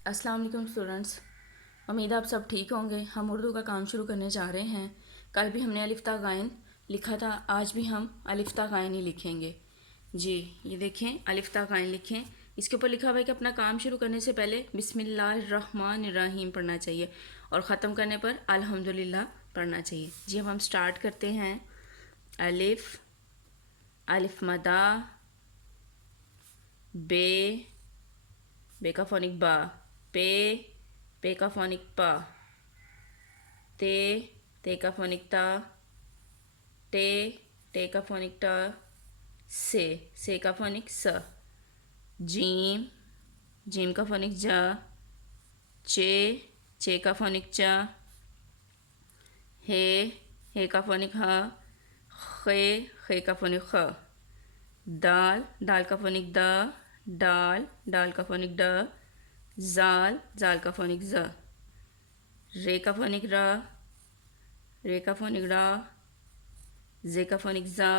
अस्सलाम वालेकुम स्टूडेंट्स। उम्मीद है आप सब ठीक होंगे। हम उर्दू का काम शुरू करने जा रहे हैं। कल भी हमने अलिफ ता गाइन लिखा था, आज भी हम अलिफ ता गाइन ही लिखेंगे। जी ये देखें, अलिफ ता गाइन लिखें। इसके ऊपर लिखा हुआ है कि अपना काम शुरू करने से पहले बिस्मिल्लाहिर्रहमानिर्रहीम पढ़ना चाहिए और ख़त्म करने पर अल्हम्दुलिल्लाह पढ़ना चाहिए। जी अब हम स्टार्ट करते हैं। अलिफ, अलिफ मदा, बे, बे का फोनिक बा, पे का फोनिक पा, ते का फोनिक ता, टे का फोनिक टा, से का फोनिक स, जीम, जीम का फोनिक जा, चे का फोनिक चा, हे का फोनिक हा, खे का फोनिक ख, दाल, दाल का फोनिक दा, दाल का फोनिक ड, जाल का फोनिक ज, रे का फोनिक रा, रे का फोनिक रा, जे का फोनिक जा,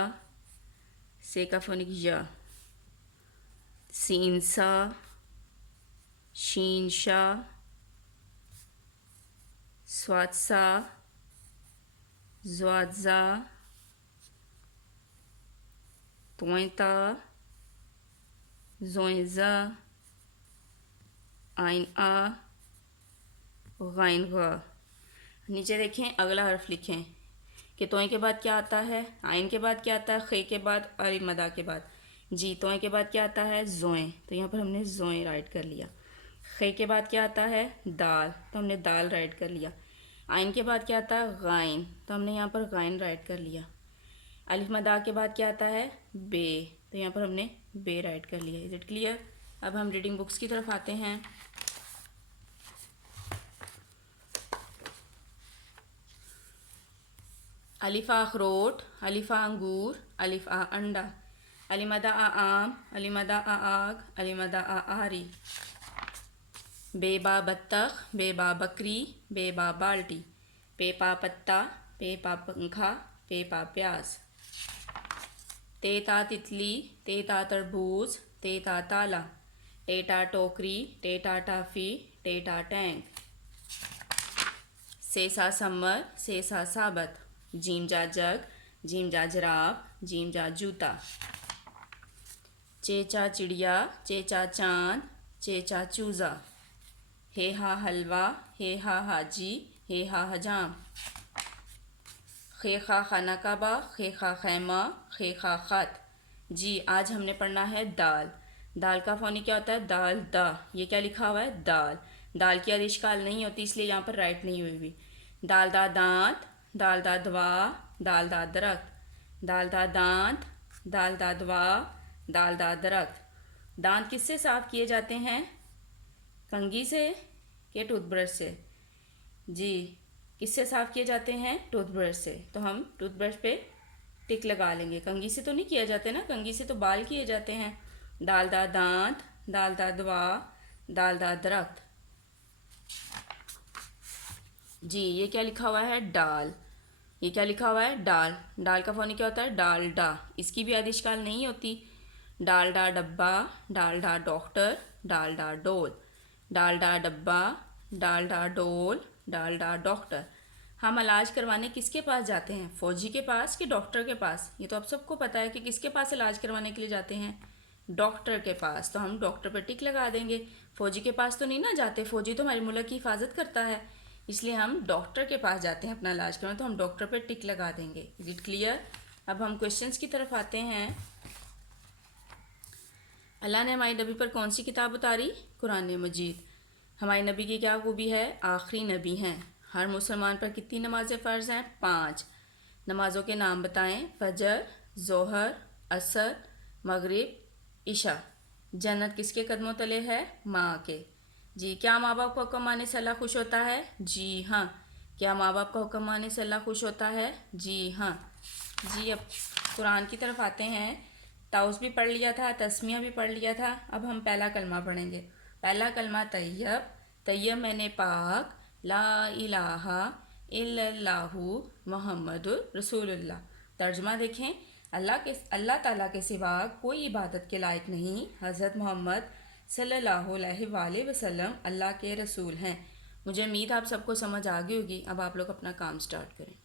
से का फोनिक या, सीन सा, शीन शा, स्वाद सा, ज़्वाद जा, तोइता, ज़ोइन जा, आइन आ, गाइन गा। नीचे देखें, अगला हर्फ लिखें कि तोय के बाद क्या आता है, आइन के बाद क्या आता है, खे के बाद और मदा के बाद। जी तोय के बाद क्या आता है, जोए, तो यहाँ पर हमने जोए राइट कर लिया। खे के बाद क्या आता है, दाल, तो हमने दाल राइट कर लिया। आइन के बाद क्या आता है, गाइन, तो हमने यहाँ पर गाइन राइट कर लिया। अलिफ मदा के बाद क्या आता है, बे, तो यहाँ पर हमने बे राइट कर लिया। Is it clear? अब हम रीडिंग बुक्स की तरफ आते हैं। अलिफ़ा अखरोट, अलिफ़ा अंगूर, अलिफ़ आ अंडा, अलिमदा आ आम, अलिमदा आ आग, अलिमदा आ आरी, बेबा बत्तख, बेबा बकरी, बेबा बाल्टी, पेपा पत्ता, पेपा पंखा, पेपा प्याज, तेता तितली, तेता तरबूज, तेता ताला, टेटा टोकरी, टेटा टाफी, टेटा टैंक, सेसा समर, सेसा साबत, जीम जा जग, जीम जा जराब, जीम जा जूता, चेचा चिड़िया, चेचा चांद, चेचा चूज़ा, हे हा हलवा, हे हा हाजी, हे हा हजाम, खे खा खाना काबा, खे खा खैमा, खे खा खत। जी आज हमने पढ़ना है दाल। दाल का फ़ोनी क्या होता है, दाल दा। ये क्या लिखा हुआ है, दाल। दाल की आदिशकाल नहीं होती, इसलिए यहाँ पर राइट नहीं हुई हुई। दाल दा दांत, दाल दा दवा, दाल दा दरख्त, दाल दा दांत, दाल दा दवा, दाल दा दरख्त। दांत किससे साफ किए जाते हैं, कंघी से के टूथब्रश से? जी किससे साफ़ किए जाते हैं, टूथब्रश से। तो हम टूथब्रश पे टिक लगा लेंगे। कंघी से तो नहीं किया जाते ना, कंघी से तो बाल किए जाते हैं। दाल दा दांत, दाल दा दवा, दाल दा दरख्त। जी ये क्या लिखा हुआ है, डाल। ये क्या लिखा हुआ है, डाल। डाल का फ़ोनी क्या होता है, डालडा। इसकी भी आदिशकाल नहीं होती। डालडा डब्बा, डालडा डॉक्टर, डालडा डोल, डालडा डब्बा, डालडा डोल, डालडा डॉक्टर। हम इलाज करवाने किसके पास जाते हैं, फौजी के पास कि डॉक्टर के पास? ये तो आप सबको पता है कि किसके पास इलाज करवाने के लिए जाते हैं, डॉक्टर के पास। तो हम डॉक्टर पर टिक लगा देंगे। फौजी के पास तो नहीं ना जाते, फौजी तो हमारे मुल्क की हिफाजत करता है, इसलिए हम डॉक्टर के पास जाते हैं अपना इलाज करवाने, तो हम डॉक्टर पर टिक लगा देंगे। Is it clear? अब हम क्वेश्चंस की तरफ आते हैं। अल्लाह ने हमारे नबी पर कौन सी किताब उतारी, कुरान मजीद। हमारे नबी की क्या खूबी है, आखिरी नबी हैं। हर मुसलमान पर कितनी नमाज़ें फ़र्ज़ हैं, 5। नमाज़ों के नाम बताएं, फजर, जोहर, असर, मगरिब, इशा। जन्नत किसके कदमों तले है, माँ के। जी क्या माँ बाप का हुक्म मानने से अल्लाह खुश होता है, जी हाँ। क्या माँ बाप का हुक्म मानने से अल्लाह खुश होता है, जी हाँ। जी अब कुरान की तरफ आते हैं। ताउस भी पढ़ लिया था, तस्मिया भी पढ़ लिया था। अब हम पहला कलमा पढ़ेंगे। पहला कलमा तैयब, तैयब मैंने पाक, ला इलाहा इल्लल्लाहु मुहम्मदुर रसूलुल्लाह। तर्जमा देखें, अल्लाह ताला के सिवा कोई इबादत के लायक नहीं, हज़रत मोहम्मद सल्लल्लाहु अलैहि वसल्लम अल्लाह के रसूल हैं। मुझे उम्मीद आप सबको समझ आ गई होगी। अब आप लोग अपना काम स्टार्ट करें।